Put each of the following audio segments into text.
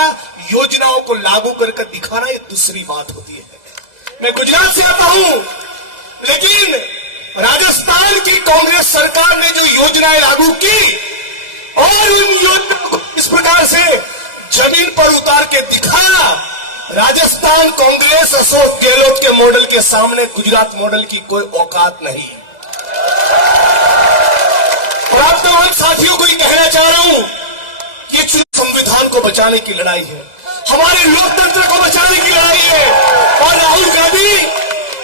दिखाना, योजनाओं को लागू करके दिखाना, ये दूसरी बात होती है। मैं गुजरात से आता हूं, लेकिन राजस्थान की कांग्रेस सरकार ने जो योजनाएं लागू की और उन योजनाओं को इस प्रकार से जमीन पर उतार के दिखाया, राजस्थान कांग्रेस अशोक गहलोत के मॉडल के सामने गुजरात मॉडल की कोई औकात नहीं। और आप तमाम साथियों को ये कहना चाह रहा हूं, ये संविधान को बचाने की लड़ाई है, हमारे लोकतंत्र को बचाने की लड़ाई है। और राहुल गांधी,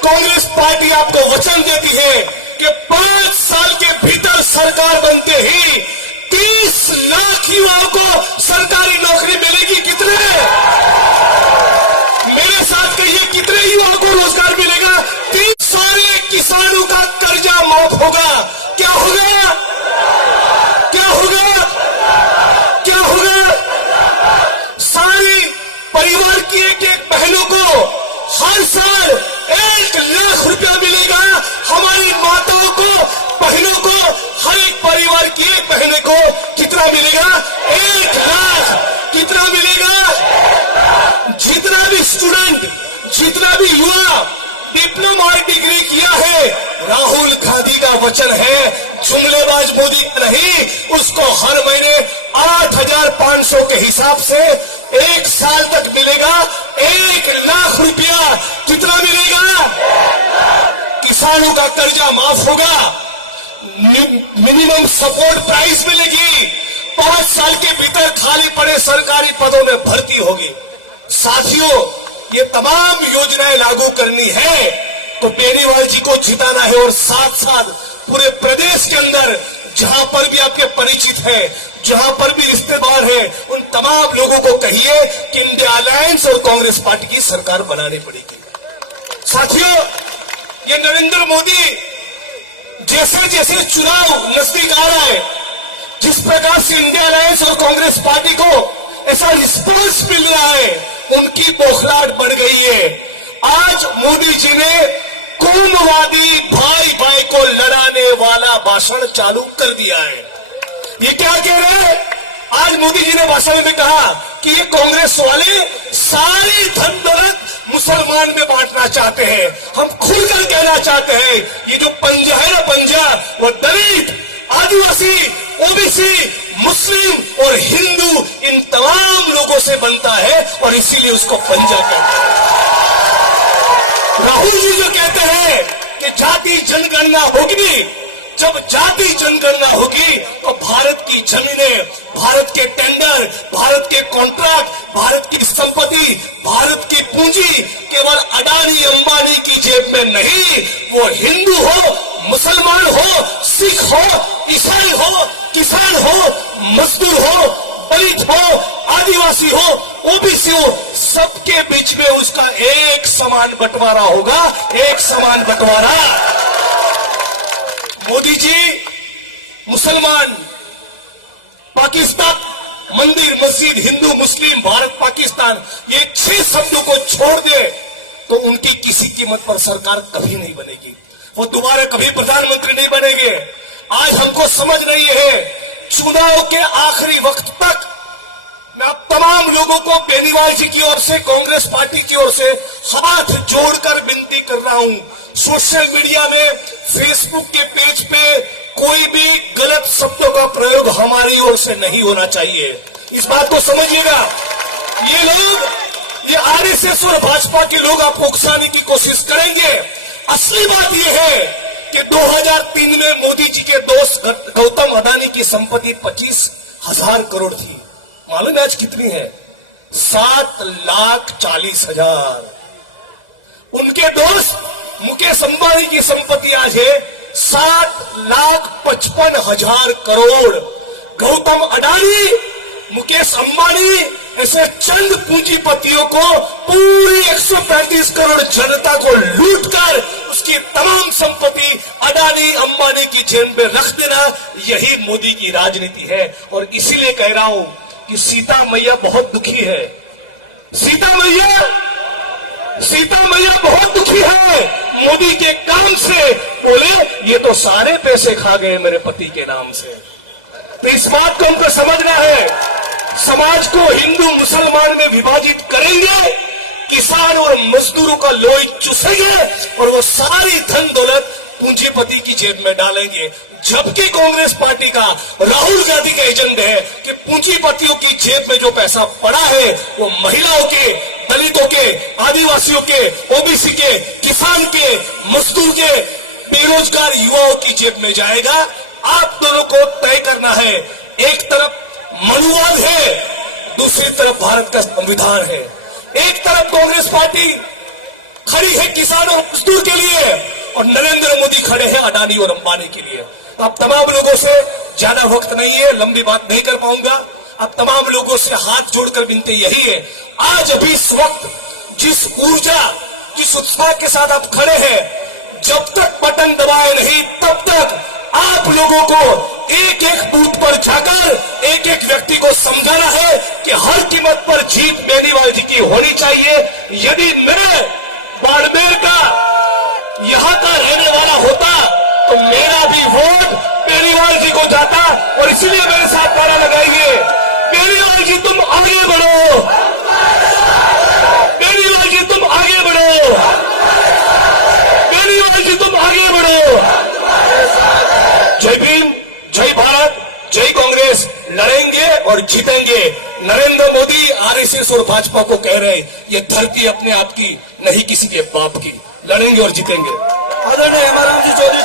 कांग्रेस पार्टी आपको वचन देती है कि 5 साल के भीतर सरकार बनते ही 30 लाख युवाओं को सरकारी नौकरी मिलेगी। कितने? मेरे साथ कहिए, कितने युवाओं को रोजगार मिलेगा? 30 सारे किसानों का कर्जा माफ होगा। क्या होगा? क्या होगा? क्या होगा? सारी परिवार की एक बहनों को हर साल 1 लाख रुपया मिलेगा। हमारी माताओं को, बहनों को, हर एक परिवार की एक बहन को कितना मिलेगा? 1 लाख। कितना मिलेगा? जितना भी स्टूडेंट, जितना भी युवा डिप्लोमा और डिग्री किया है, राहुल गांधी का वचन है, जुमलेबाज मोदी नहीं, उसको हर महीने 8,500 के हिसाब से 1 साल तक मिलेगा 1 लाख रुपया। कितना मिलेगा? किसानों का कर्जा माफ होगा, मिनिमम सपोर्ट प्राइस मिलेगी, 5 साल के भीतर खाली पड़े सरकारी पदों में भर्ती होगी। साथियों, ये तमाम योजनाएं लागू करनी है तो बेनीवाल जी को जिताना है, और साथ साथ पूरे प्रदेश के अंदर जहां पर भी आपके परिचित है, जहां पर भी रिश्तेदार है, उन तमाम लोगों को कहिए कि इंडिया अलायंस और कांग्रेस पार्टी की सरकार बनानी पड़ेगी। साथियों, ये नरेंद्र मोदी जैसे जैसे चुनाव नजदीक आ रहा है, जिस प्रकार से इंडिया अलायंस और कांग्रेस पार्टी को ऐसा रिस्पॉन्स मिल रहा है, उनकी बौखलाहट बढ़ गई है। आज मोदी जी ने कौमवादी भाई भाई को लड़ाने वाला भाषण चालू कर दिया है। ये क्या कह रहे हैं? आज मोदी जी ने भाषण में कहा कि ये कांग्रेस वाले सारी धन दौलत मुसलमान में बांटना चाहते हैं। हम खुलकर कहना चाहते हैं, ये जो पंजा है ना, पंजा, वो दलित, आदिवासी, ओबीसी, मुस्लिम और हिंदू, इन तमाम लोगों से बनता है, और इसीलिए उसको पंजा कहते हैं। राहुल जी जो कहते हैं कि जाति जनगणना होगी, जब जाति जनगणना होगी तो भारत की जमीनें, भारत के टेंडर, भारत के कॉन्ट्रैक्ट, भारत की संपत्ति, भारत की पूंजी केवल अडानी अंबानी की जेब में नहीं, वो हिंदू हो, मुसलमान हो, सिख हो, ईसाई हो, किसान हो, मजदूर हो, दलित हो, आदिवासी हो, ओबीसी हो, सबके बीच में उसका एक समान बंटवारा होगा, एक समान बंटवारा। मोदी जी मुसलमान, पाकिस्तान, मंदिर मस्जिद, हिंदू मुस्लिम, भारत पाकिस्तान, ये 6 शब्दों को छोड़ दे तो उनकी किसी कीमत पर सरकार कभी नहीं बनेगी, वो दोबारा कभी प्रधानमंत्री नहीं बनेंगे। आज हमको समझ रही है, चुनाव के आखिरी वक्त तक मैं आप तमाम लोगों को बेनीवाल जी की ओर से, कांग्रेस पार्टी की ओर से हाथ जोड़कर विनती कर रहा हूं, सोशल मीडिया में, फेसबुक के पेज पे कोई भी गलत शब्दों का प्रयोग हमारी ओर से नहीं होना चाहिए। इस बात को समझिएगा। ये लोग, ये आरएसएस और भाजपा के लोग आपको उकसाने की कोशिश करेंगे। असली बात यह है कि 2003 में मोदी जी के दोस्त गौतम अडानी की संपत्ति 25,000 करोड़ थी। मालूम है आज कितनी है? 7,40,000। उनके दोस्त मुकेश अंबानी की संपत्ति आज है 7,55,000 करोड़। गौतम अडानी, मुकेश अंबानी, ऐसे चंद पूंजीपतियों को पूरी 135 करोड़ जनता को लूटकर उसकी तमाम संपत्ति अडानी अंबानी की जेब में रख देना, यही मोदी की राजनीति है। और इसीलिए कह रहा हूं कि सीता मैया बहुत दुखी है। सीता मैया बहुत दुखी है मोदी के काम से। बोले ये तो सारे पैसे खा गए मेरे पति के नाम से। तो इस बात को हमको समझना है समाज को हिंदू मुसलमान में विभाजित करेंगे, किसान और मजदूरों का लोही चूसेंगे और वो सारी धन दौलत पूंजीपति की जेब में डालेंगे। जबकि कांग्रेस पार्टी का, राहुल गांधी का एजेंडा है कि पूंजीपतियों की जेब में जो पैसा पड़ा है वो महिलाओं के, दलितों के, आदिवासियों के, ओबीसी के, किसान के, मजदूर के, बेरोजगार युवाओं की जेब में जाएगा। आप दोनों को तय करना है। एक तरफ मनुवाद है, दूसरी तरफ भारत का संविधान है। एक तरफ कांग्रेस पार्टी खड़ी है किसान और मजदूर के लिए और नरेंद्र मोदी खड़े हैं अडानी और अंबानी के लिए। तो अब तमाम लोगों से ज्यादा वक्त नहीं है, लंबी बात नहीं कर पाऊंगा। अब तमाम लोगों से हाथ जोड़कर विनती यही है, आज अभी इस वक्त जिस ऊर्जा, जिस उत्साह के साथ आप खड़े हैं, जब तक बटन दबाए नहीं तब तक आप लोगों को एक एक बूथ पर जाकर एक एक व्यक्ति को समझाना है कि हर कीमत पर जीत बेनीवाल जी की होनी चाहिए। यदि मैं बाड़मेर का, यहां का रहने वाला होता तो मेरा भी वोट बेनीवाल जी को जाता और इसीलिए मेरे साथ नारा लगाइए, बेनीवाल जी तुम आगे बढ़ो, बेनीवाल जी तुम आगे बढ़ो, बेनीवाल जी तुम आगे बढ़ो। जय भीम, जय भारत, जय कांग्रेस। लड़ेंगे और जीतेंगे। नरेंद्र मोदी आरएसएस और भाजपा को कह रहे हैं ये धरती अपने आप की नहीं किसी के बाप की। लड़ेंगे और जीतेंगे। आदरणीय हेमाराम जी चौधरी